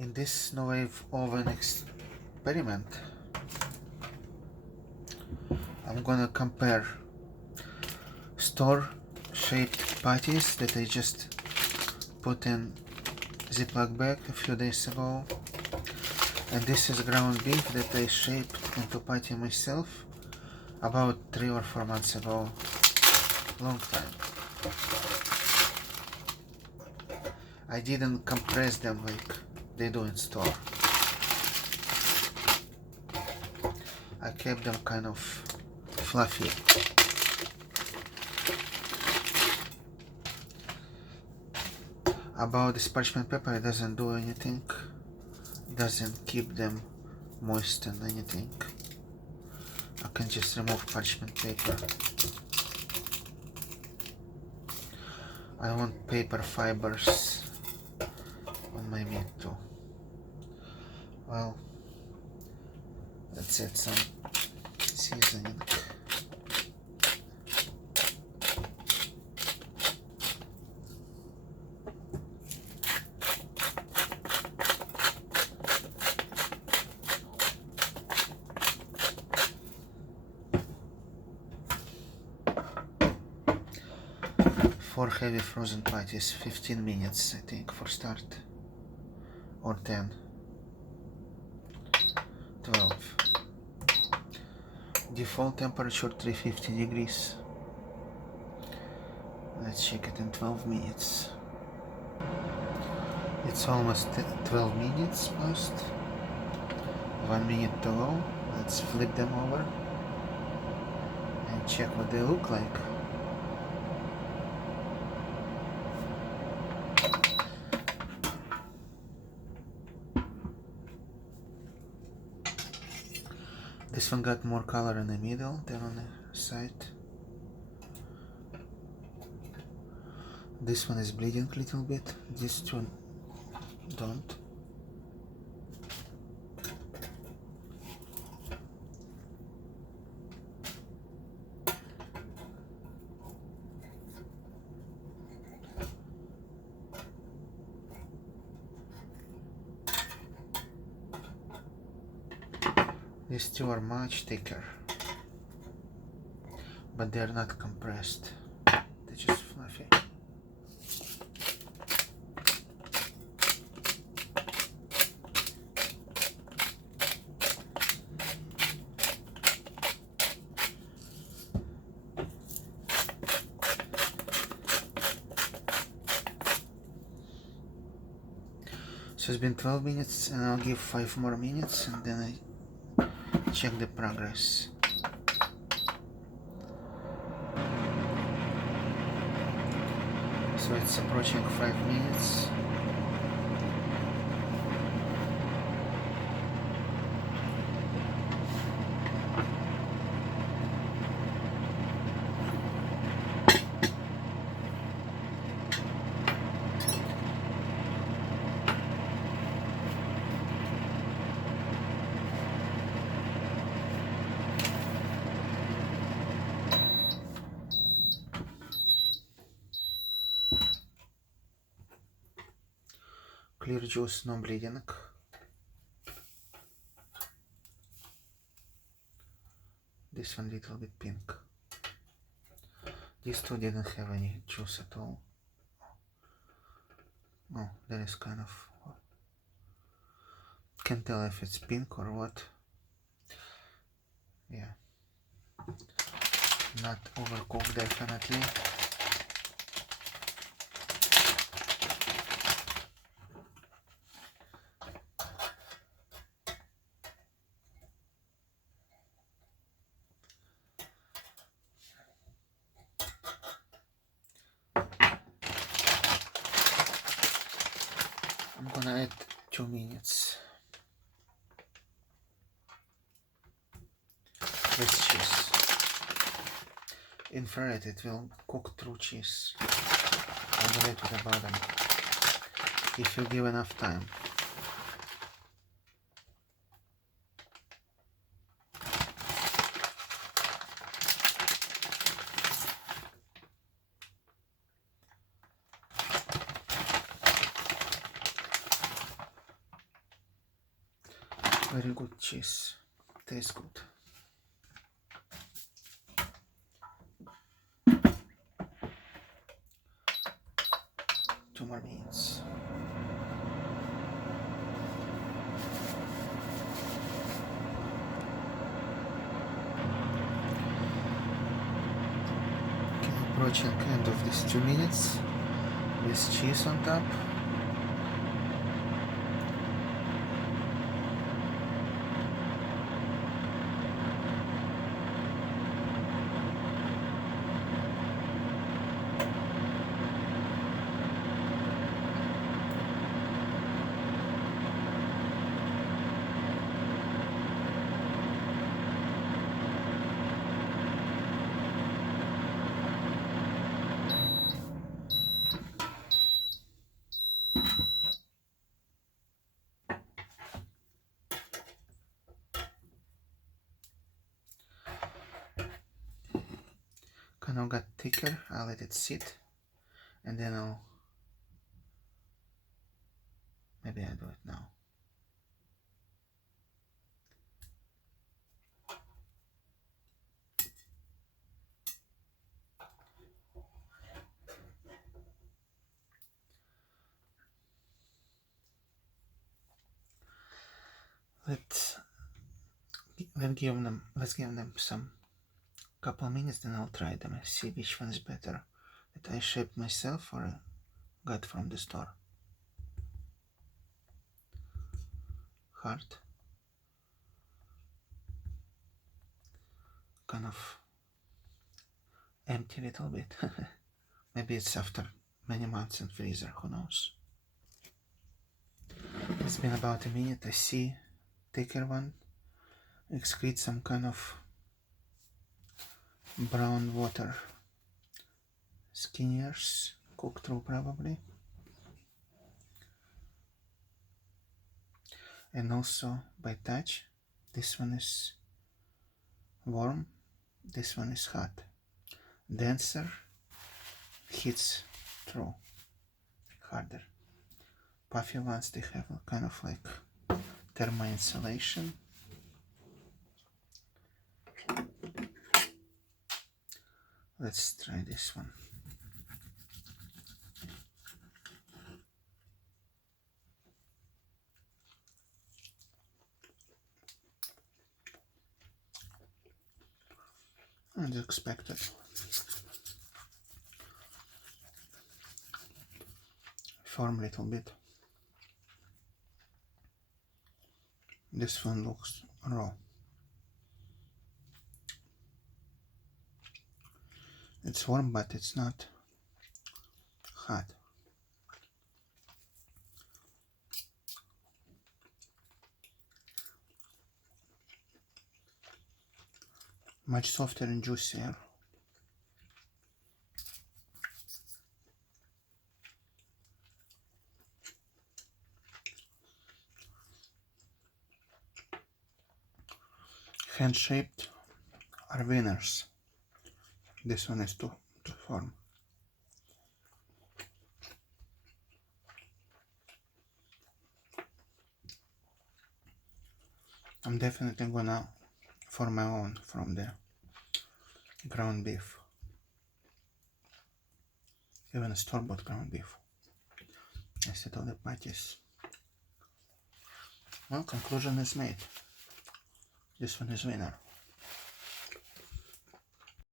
In this Nuwave Oven experiment, I'm gonna compare store-shaped patties that I just put in Ziploc bag a few days ago, and this is ground beef that I shaped into patty myself about 3 or 4 months ago. Long time. I didn't compress them like they do in store. I kept them kind of fluffy. About this parchment paper, it doesn't do anything. It doesn't keep them moist and anything. I can just remove parchment paper. I want paper fibers on my meat too. Well, let's add some seasoning. For heavy frozen patties, 15 minutes I think for start, or 10, 12. Default temperature 350 degrees. Let's check it in 12 minutes. It's almost 12 minutes past. 1 minute to go. Let's flip them over and check what they look like. This one got more color in the middle than on the side. This one is bleeding a little bit. This two don't. These two are much thicker, but they're not compressed. They're just fluffy. So it's been 12 minutes, and I'll give 5 more minutes, and then I check the progress. So it's approaching 5 minutes. Clear juice, no bleeding. This one little bit pink. These two didn't have any juice at all. Oh, there is kind of... Can't tell if it's pink or what. Yeah. Not overcooked, definitely. I'm gonna add 2 minutes. This cheese. Infrared, it will cook through cheese all the way to the bottom if you give enough time. Very good cheese. Tastes good. Two more minutes. Okay, approaching end of these 2 minutes with cheese on top. Kind of got thicker. I'll let it sit, and then maybe I'll do it now. Let's give them some couple minutes, then I'll try them and see which one's better, that I shaped myself or got from the store. Hard, kind of empty a little bit. Maybe it's after many months in freezer, who knows. It's been about a minute. I see thicker one excrete some kind of brown water. Skinniers, cooked through probably. And also by touch, this one is warm, this one is hot. Denser, hits through harder. Puffy ones, they have a kind of like thermal insulation. Let's try this one. As expected. Firm a little bit. This one looks raw. It's warm, but it's not hot. Much softer and juicier. Hand-shaped are winners. This one is too firm. I'm definitely gonna form my own from the ground beef. Even a store-bought ground beef. I set all the patties. Well, conclusion is made. This one is winner.